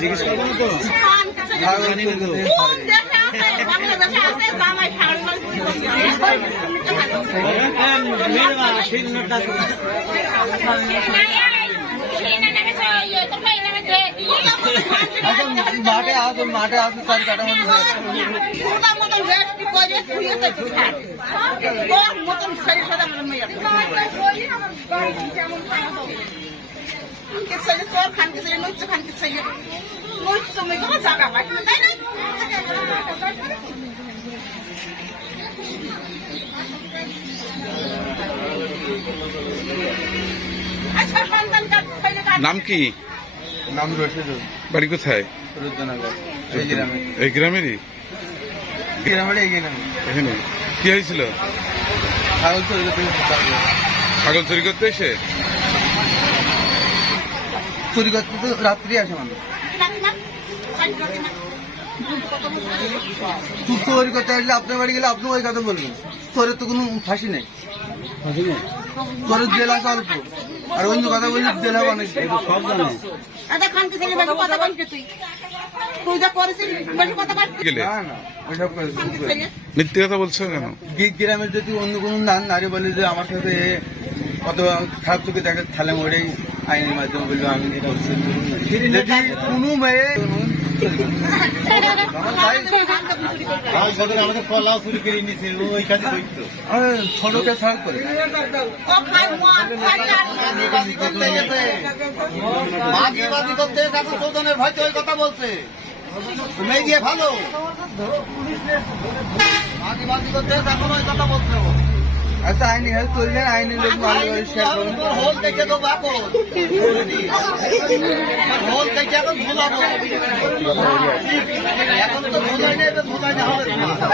জিজ্ঞেস করবো না তো মাঠে আসুন তার কাটা নাম কি? নাম রশিদুল। বাড়ি কোথায়? এই গ্রামেরই? এখানে কি হয়েছিল? ছাগল চুরি করতে এসে চুরি করতে তো রাত্রি আসে মানুষ। চুরি করতে আসলে আপনার বাড়ি গেলে আপনি ওই কথা বলবেন। তোর তো কোনো ফাঁসি নেই, তোর জেলা অল্প, আর অন্য কথা বললে জেলা অনেক। সব জানে। মিথ্যে কথা বলছো কেন? গ্রামের যদি অন্য কোনো নারী বলে যে আমার সাথে কত খারাপ চোখে দেখে তাহলে ওটাই আইনের মাধ্যমে বলবো আমি যদি কোনো মেয়ে আমাদের কলাও চুরি করে নিয়েছে ওই কাজে ছোটকে ছাড় করে ভয়তে ওই কথা বলছে মেয়ে দিয়ে ভালো বাজি করতে এখন ওই কথা বলছে। আচ্ছা আইনি হেল্প করলেন, আইনি লোক হোল দেখে তো বাপো হোল দেখে এখন ভুলাবো এখন তো ভুলাই নেই ভুলাই না হবে।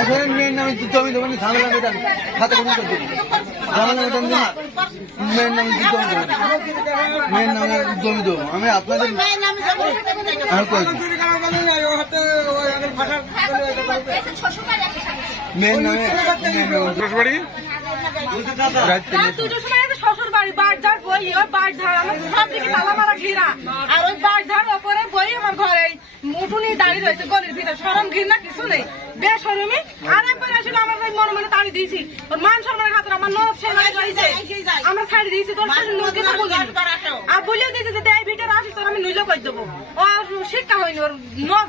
আসলে মেয়ের নামে জমি দেবো না, ঝামেলা মেটান খাতা কখন করে দেবো, ঝামেলা মেটান দিন মেয়ের নামে জমি দেবো, মেয়ের নামে জমি দেবো আমি আপনাদের আর কয়েছি মেয়ের নামে বাড়ি শ্বশুর বাড়ি বাড় ঝাড় বই ওই বাড় ঝাড় আমার সব দিকে তালা মারা ঘিরা আর ওই বাড় ঝাড় ওপরে বই আমার ঘরে মুঠুনি দাঁড়িয়ে রয়েছে গলির ভিতরে সরম ঘির না কিছু নেই বেসরমি আর একবার আসলে আমার মনে মনে তাড়ি দিয়েছি ওর মান সম্মানের খাতে আমার নখ সে আমরা ছাড়ি দিয়েছি তোর আর বলেও দিয়েছি যে এই ভিতরে আসিস তোর আমি নইলে করে দেবো ও শিক্ষা হয়নি ওর নখ